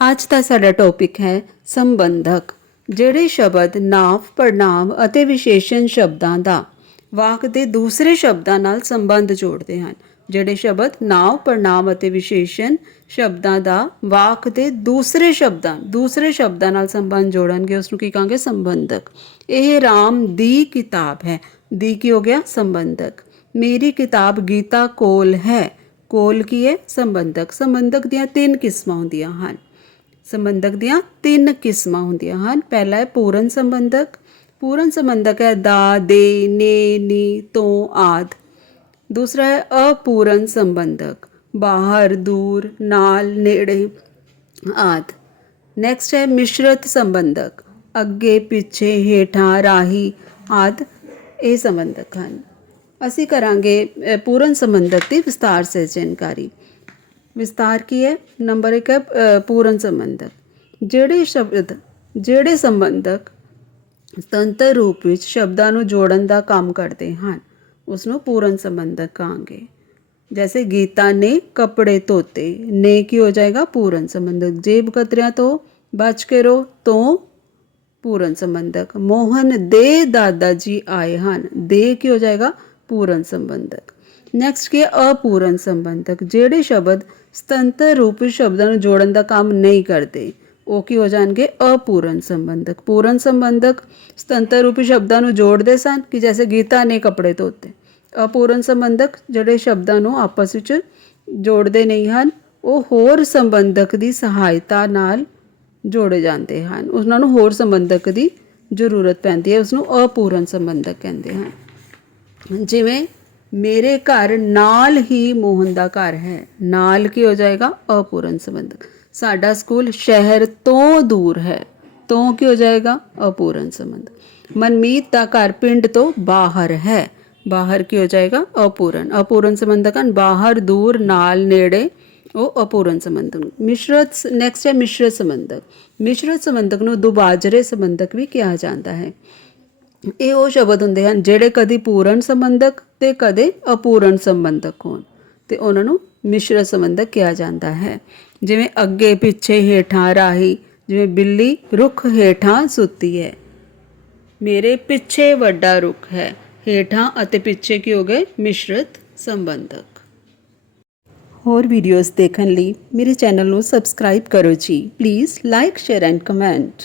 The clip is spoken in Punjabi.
ਅੱਜ ਦਾ ਸਾਡਾ ਟੌਪਿਕ ਹੈ ਸੰਬੰਧਕ, ਜਿਹੜੇ ਸ਼ਬਦ ਨਾਂਵ ਪੜਨਾਂਵ ਅਤੇ ਵਿਸ਼ੇਸ਼ਣ ਸ਼ਬਦਾਂ ਦਾ। ਵਾਕ ਦੇ ਦੂਸਰੇ ਸ਼ਬਦਾਂ ਨਾਲ ਸੰਬੰਧ ਜੋੜਦੇ ਹਨ, ਜਿਹੜੇ ਸ਼ਬਦ ਨਾਂਵ ਪੜਨਾਂਵ ਅਤੇ ਵਿਸ਼ੇਸ਼ਣ ਸ਼ਬਦਾਂ ਦਾ ਵਾਕ ਦੇ ਦੂਸਰੇ ਸ਼ਬਦਾਂ ਦੂਸਰੇ ਸ਼ਬਦਾਂ ਨਾਲ ਸੰਬੰਧ ਜੋੜਨਗੇ ਉਸ ਨੂੰ ਕੀ ਕਹਾਂਗੇ? ਸੰਬੰਧਕ। ਇਹ ਰਾਮ ਦੀ ਕਿਤਾਬ ਹੈ। ਦੀ ਕੀ ਹੋ ਗਿਆ? ਸੰਬੰਧਕ। ਮੇਰੀ ਕਿਤਾਬ ਗੀਤਾ ਕੋਲ ਹੈ। ਕੋਲ ਕੀ ਹੈ? ਸੰਬੰਧਕ। ਸੰਬੰਧਕ ਦੀਆਂ ਤਿੰਨ ਕਿਸਮਾਂ ਹੁੰਦੀਆਂ ਹਨ। ਸੰਬੰਧਕ ਦੀਆਂ ਤਿੰਨ ਕਿਸਮਾਂ ਹੁੰਦੀਆਂ ਹਨ। ਪਹਿਲਾ ਹੈ ਪੂਰਨ ਸੰਬੰਧਕ। ਪੂਰਨ ਸੰਬੰਧਕ ਹੈ ਦਾ ਦੇ ਨੇ ਨੀ ਤੋਂ ਆਦ। ਦੂਸਰਾ ਹੈ ਅਪੂਰਨ ਸੰਬੰਧਕ। ਬਾਹਰ ਦੂਰ ਨਾਲ ਨੇੜੇ ਆਦ। ਨੈਕਸਟ ਹੈ ਮਿਸ਼ਰਤ ਸੰਬੰਧਕ। ਅੱਗੇ ਪਿੱਛੇ ਹੇਠਾਂ ਰਾਹੀ ਆਦ। ਇਹ ਸੰਬੰਧਕ ਹਨ। ਅਸੀਂ ਕਰਾਂਗੇ ਅ, ਪੂਰਨ ਸੰਬੰਧਕ ਦੀ ਵਿਸਤਾਰ ਸੇ ਜਾਣਕਾਰੀ ਵਿਸਤਾਰ ਕੀ ਹੈ? ਨੰਬਰ 1 ਹੈ ਪੂਰਨ ਸੰਬੰਧਕ। ਜਿਹੜੇ ਸ਼ਬਦ, ਜਿਹੜੇ ਸੰਬੰਧਕ ਸੁਤੰਤਰ ਰੂਪ ਵਿੱਚ ਸ਼ਬਦਾਂ ਨੂੰ ਜੋੜਨ ਦਾ ਕੰਮ ਕਰਦੇ ਹਨ ਉਸ ਨੂੰ ਪੂਰਨ ਸੰਬੰਧਕ ਕਹਾਂਗੇ। ਜੈਸੇ ਗੀਤਾ ਨੇ ਕੱਪੜੇ ਧੋਤੇ, ਨੇ ਕੀ ਹੋ ਜਾਏਗਾ? ਪੂਰਨ ਸੰਬੰਧਕ। ਜੇਬ ਕਤਰਿਆਂ ਤੋਂ ਬਚ ਕੇ ਰੋ, ਤੋਂ ਪੂਰਨ ਸੰਬੰਧਕ। ਮੋਹਨ ਦੇ ਦਾਦਾ ਜੀ ਆਏ ਹਨ, ਦੇ ਕੀ ਹੋ ਜਾਏਗਾ? ਪੂਰਨ ਸੰਬੰਧਕ। ਨੈਕਸਟ ਕੀ ਹੈ ਅਪੂਰਨ ਸੰਬੰਧਕ, ਜਿਹੜੇ ਸ਼ਬਦ ਸੁਤੰਤਰ ਰੂਪ ਵਿੱਚ ਸ਼ਬਦਾਂ ਨੂੰ ਜੋੜਨ ਦਾ ਕੰਮ ਨਹੀਂ ਕਰਦੇ, ਉਹ ਕੀ ਹੋ ਜਾਣਗੇ? ਅਪੂਰਨ ਸੰਬੰਧਕ। ਪੂਰਨ ਸੰਬੰਧਕ ਸੁਤੰਤਰ ਰੂਪ ਸ਼ਬਦਾਂ ਨੂੰ ਜੋੜਦੇ ਸਨ ਕਿ ਜੈਸੇ ਗੀਤਾ ਨੇ ਕੱਪੜੇ ਧੋਤੇ। ਅਪੂਰਨ ਸੰਬੰਧਕ ਜਿਹੜੇ ਸ਼ਬਦਾਂ ਨੂੰ ਆਪਸ ਵਿੱਚ ਜੋੜਦੇ ਨਹੀਂ ਹਨ, ਉਹ ਹੋਰ ਸੰਬੰਧਕ ਦੀ ਸਹਾਇਤਾ ਨਾਲ ਜੋੜੇ ਜਾਂਦੇ ਹਨ। ਉਹਨਾਂ ਨੂੰ ਹੋਰ ਸੰਬੰਧਕ ਦੀ ਜ਼ਰੂਰਤ ਪੈਂਦੀ ਹੈ ਉਸ ਨੂੰ ਅਪੂਰਨ ਸੰਬੰਧਕ ਕਹਿੰਦੇ ਹਨ। ਜਿਵੇਂ ਮੇਰੇ ਘਰ ਨਾਲ ਹੀ ਮੋਹਨ ਦਾ ਘਰ ਹੈ ਨਾਲ ਕੀ ਹੋ ਜਾਏਗਾ ਅਪੂਰਨ ਸੰਬੰਧਕ ਸਾਡਾ ਸਕੂਲ ਸ਼ਹਿਰ ਤੋਂ ਦੂਰ ਹੈ ਤੋਂ ਕੀ ਹੋ ਜਾਏਗਾ ਅਪੂਰਨ ਸੰਬੰਧ ਮਨਮੀਤ ਦਾ ਘਰ ਪਿੰਡ ਤੋਂ ਬਾਹਰ ਹੈ ਬਾਹਰ ਕੀ ਹੋ ਜਾਏਗਾ ਅਪੂਰਨ ਅਪੂਰਨ ਸੰਬੰਧਕ ਹਨ ਬਾਹਰ ਦੂਰ ਨਾਲ ਨੇੜੇ ਉਹ ਅਪੂਰਨ ਸੰਬੰਧਕ ਮਿਸ਼ਰਤ ਨੈਕਸਟ ਹੈ ਮਿਸ਼ਰਤ ਸੰਬੰਧਕ ਮਿਸ਼ਰਤ ਸੰਬੰਧਕ ਨੂੰ ਦੁਬਾਜਰੇ ਸੰਬੰਧਕ ਵੀ ਕਿਹਾ ਜਾਂਦਾ ਹੈ ਇਹ ਉਹ ਸ਼ਬਦ ਹੁੰਦੇ ਹਨ ਜਿਹੜੇ ਕਦੀ ਪੂਰਨ ਸੰਬੰਧਕ ਤੇ ਕਦੇ ਅਪੂਰਨ ਸੰਬੰਧਕ ਹੋਣ। ਤੇ ਉਹਨਾਂ ਨੂੰ ਮਿਸ਼ਰਤ ਸੰਬੰਧਕ ਕਿਹਾ ਜਾਂਦਾ ਹੈ। ਜਿਵੇਂ ਅੱਗੇ ਪਿੱਛੇ ਹੇਠਾਂ ਰਾਹੀ, ਜਿਵੇਂ ਬਿੱਲੀ ਰੁੱਖ ਹੇਠਾਂ ਸੁੱਤੀ ਹੈ। ਮੇਰੇ ਪਿੱਛੇ ਵੱਡਾ ਰੁੱਖ ਹੈ, ਹੇਠਾਂ ਅਤੇ ਪਿੱਛੇ ਕੀ ਹੋ ਗਏ? ਮਿਸ਼ਰਤ ਸੰਬੰਧਕ। ਹੋਰ ਵੀਡੀਓਜ਼ ਦੇਖਣ ਲਈ ਮੇਰੇ ਚੈਨਲ ਨੂੰ ਸਬਸਕ੍ਰਾਈਬ ਕਰੋ ਜੀ। Please like share and comment